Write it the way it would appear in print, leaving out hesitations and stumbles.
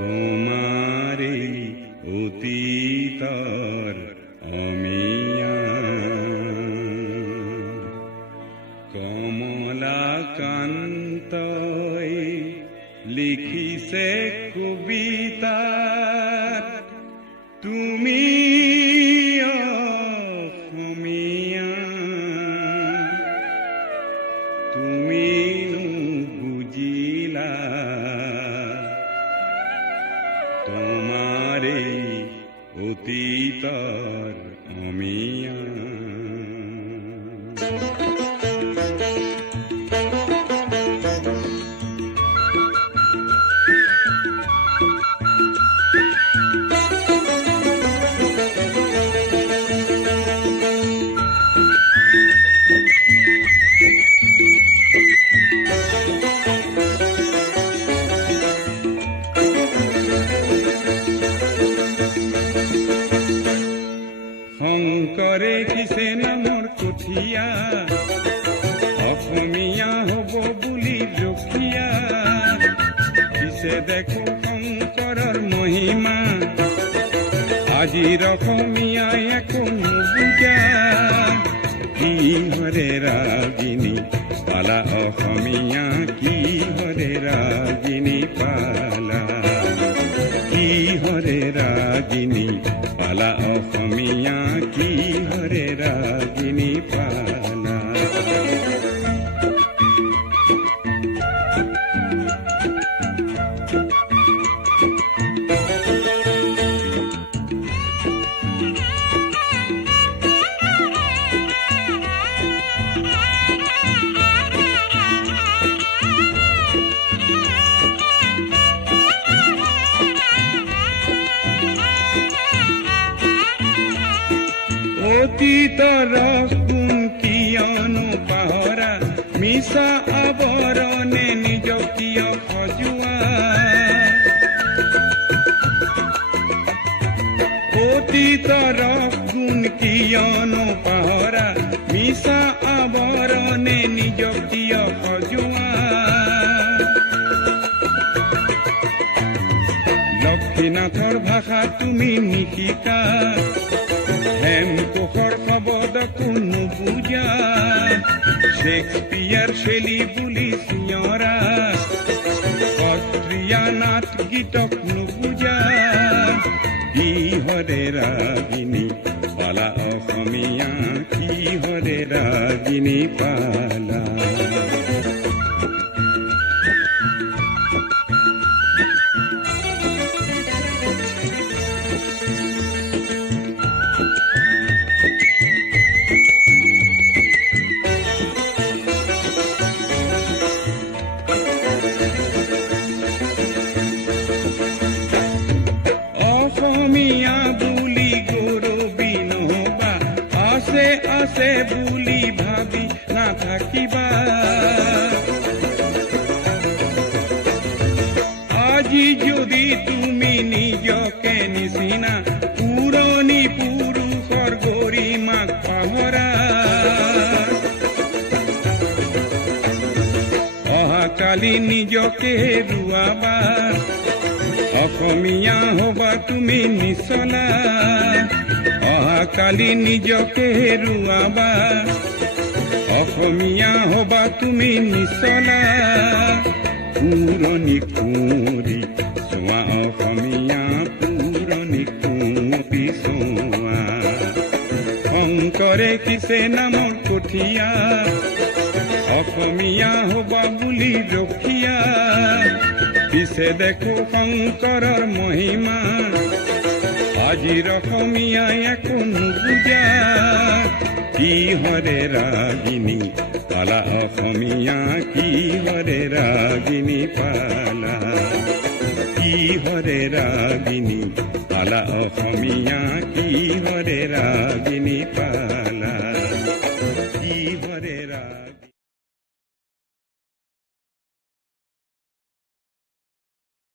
তোমাৰে অতীতৰ অমিয়া কমলাকান্তই লিখিছে কবিতাত তুমি অসমীয়া তুমি বুজিলা তোমাৰে অতীতৰ অমিয়া শংকৰে কিছে নামৰ কঠীয়া অসমীয়া হ'ব বুলি ৰখীয়া কিছে দেখো শংকৰৰ মহিমা আজিৰ অসমীয়াই একো নুবুজা কি হৰে ৰাগিনী পালা অসমীয়া কি হৰে ৰাগিনী পালা কি হৰে ৰাগিনী পালা অসমীয়া কি হৰে ৰাগিনী পালা অতীতৰ গুণ কিয়নো পাহৰা মিছা আৱৰণে নিজক কিয় সজোৱা অতীতৰ গুণ কিয়নো পাহৰা মিছা আৱৰণে নিজক কিয় সজোৱা লক্ষ্মীনাথৰ ভাষা তুমি নিশিকা হেমকোষৰ শব্দকো নুবুজা শেক্সপিয়াৰ শেলী বুলি চিঞৰা সত্ৰীয়া নাট গীতক নুবুজা কি হৰে ৰাগিনী পালা অসমীয়া কি হৰে ৰাগিনী পালা অসমীয়া বুলি গৌৰৱী নহবা আছে আছে বুলি ভাবি নাথাকিবা আজি যদি তুমি নিজকে নিচিনা পুৰণি পুৰুষৰ গৰিমাক পাহৰা অহাকালি নিজকে হেৰুৱাবা অসমীয়া হবা তুমি নিচলা অহাকালি নিজকে হেৰুৱাবা অসমীয়া হবা তুমি নিচলা পুৰণি কুঁৱৰী চোৱা অসমীয়া পুৰণি কুঁৱৰী চোৱা শংকৰে কিছে নামৰ কঠীয়া অসমীয়া হবা বুলি ৰখীয়া পিছে দেখো শংকৰৰ মহিমা আজিৰ অসমীয়াই একো নুবুজা কি হৰে ৰাগিনী পালা অসমীয়া কি হৰে ৰাগিনী পালা কি হৰে ৰাগিনী পালা অসমীয়া কি হৰে ৰাগিনী পালা